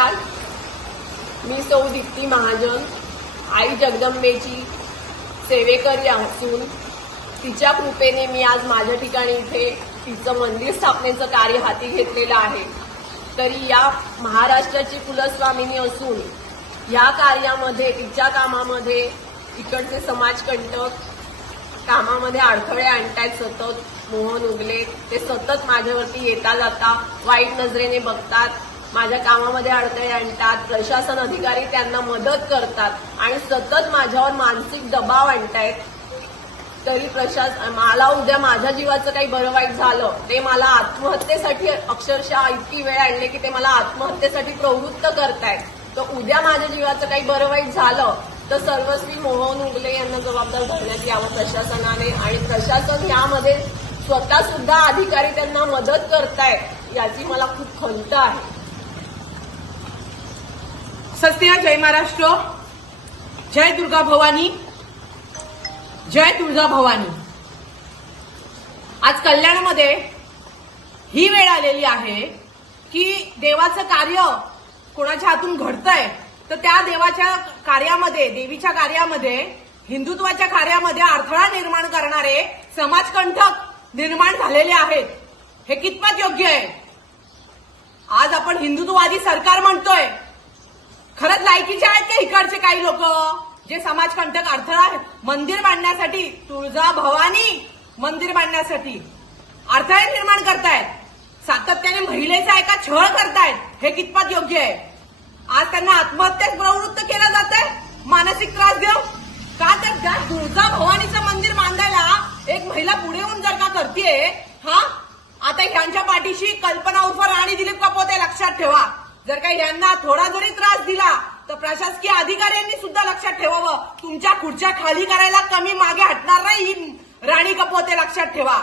नमस्कार. मी सौ दीप्ती महाजन, आई जगदंबेची सेवेकरी असून तिच्या कृपेने मी आज माझ्या ठिकाणी इथे तिचं मंदिर स्थापनेचं कार्य हाती घेतलेलं आहे. तरी या महाराष्ट्राची कुलस्वामिनी असून या कार्यामध्ये तिच्या कामामध्ये इकडचे समाजकंटक कामामध्ये अडथळे आणतायत. सतत मोहन उगले ते सतत माझ्यावरती येता जाता वाईट नजरेने बघतात, माझ्या कामामध्ये अडथळे आणतात. प्रशासन अधिकारी त्यांना मदत करतात आणि सतत माझ्यावर मानसिक दबाव आणतायत. तरी मला उद्या माझ्या जीवाचं काही बरं वाईट झालं ते मला आत्महत्येसाठी अक्षरशः इतकी वेळ आणले की ते मला आत्महत्येसाठी प्रवृत्त करतायत. तर उद्या माझ्या जीवाचं काही बरं वाईट झालं तर सर्वस्वी मोहन उगले यांना जबाबदार धरण्यात यावं प्रशासनाने. आणि प्रशासन यामध्ये स्वतः सुद्धा अधिकारी त्यांना मदत करतायत याची मला खूप खंत आहे. सस्नेहा जय महाराष्ट्र, जय दुर्गा भवानी, जय तुळजा भवानी. आज कल्याणमध्ये ही वेळ आलेली आहे की देवाचं कार्य कोणाच्या हातून घडतंय तर त्या देवाच्या कार्यामध्ये, देवीच्या कार्यामध्ये, हिंदुत्वाच्या कार्यामध्ये अडथळा निर्माण करणारे समाजकंटक निर्माण झालेले आहेत. हे कितपत योग्य आहे? आज आपण हिंदुत्ववादी सरकार म्हणतोय, खरंच लायकीचे आहेत का इकडचे काही लोक जे समाजकंटक अडथळा मंदिर बांधण्यासाठी, तुळजा भवानी मंदिर बांधण्यासाठी अडथळे निर्माण करतायत, सातत्याने महिलेचा एका छळ करतायत? हे कितपत योग्य आहे? आज त्यांना आत्महत्येस प्रवृत्त केलं जात आहे मानसिक त्रास देऊन. का तर त्या तुळजा भवानीचं मंदिर बांधायला एक महिला पुढे येऊन जर का करतेय, आता ह्यांच्या पाठीशी कल्पना उर्फ राणी दिलीप कपोते लक्षात ठेवा. जर का यांना थोडा जरी त्रास दिला तर प्रशासकीय अधिकाऱ्यांनी सुद्धा लक्षात ठेवावं, तुमच्या खुर्च्या खाली करायला कमी मागे हटणार नाही ही राणी कपोते, लक्षात ठेवा.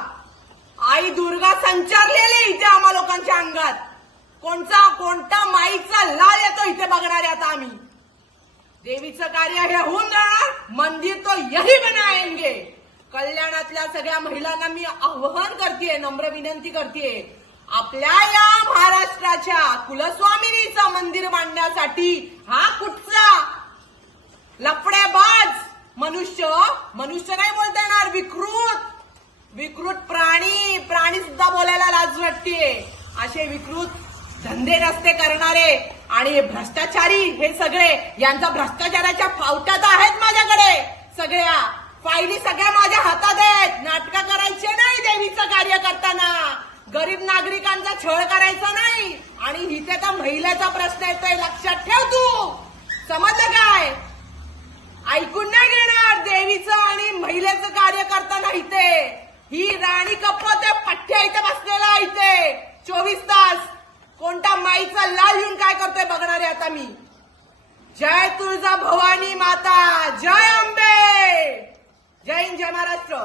आई दुर्गा संचारलेली इथे आम्हा लोकांच्या अंगात. कोणता माईचा लाल येतो इथे बघणारे आता आम्ही. देवीचं कार्य हे होऊन जाणार, मंदिर तो यही बनाएंगे. कल्याणातल्या सगळ्या महिलांना मी आवाहन करतेय, नम्र विनंती करतेय, आपल्या या महाराष्ट्राच्या कुलस्वामिनीचं मंदिर बांधण्यासाठी हा कुठचा लफडेबाज मनुष्य नाही बोलता येणार, विकृत प्राणी सुद्धा बोलायला लाज वाटतेय. असे विकृत धंदे रस्ते करणारे आणि हे भ्रष्टाचारी, हे सगळे यांचा भ्रष्टाचाराच्या फावट्यात आहेत माझ्याकडे. सगळ्या फायली सगळ्या माझ्या हातात आहेत. नाटकं करायचे नाही देवीचं कार्य करताना, गरीब नागरिकांचा छळ करायचा नाही. आणि इथे तर महिलेचा प्रश्न येतोय, लक्षात ठेव तू. समजलं काय? ऐकून नाही घेणार देवीचं आणि महिलेचं कार्य करताना. इथे ही राणी कपोते पठ्ठ्या इथे बसलेला इथे 24 तास. कोणता माईचा लाल येऊन काय करतोय बघणारे आता मी. जय तुळजा भवानी माता, जय अंबे, जय हिंद, जय महाराष्ट्र.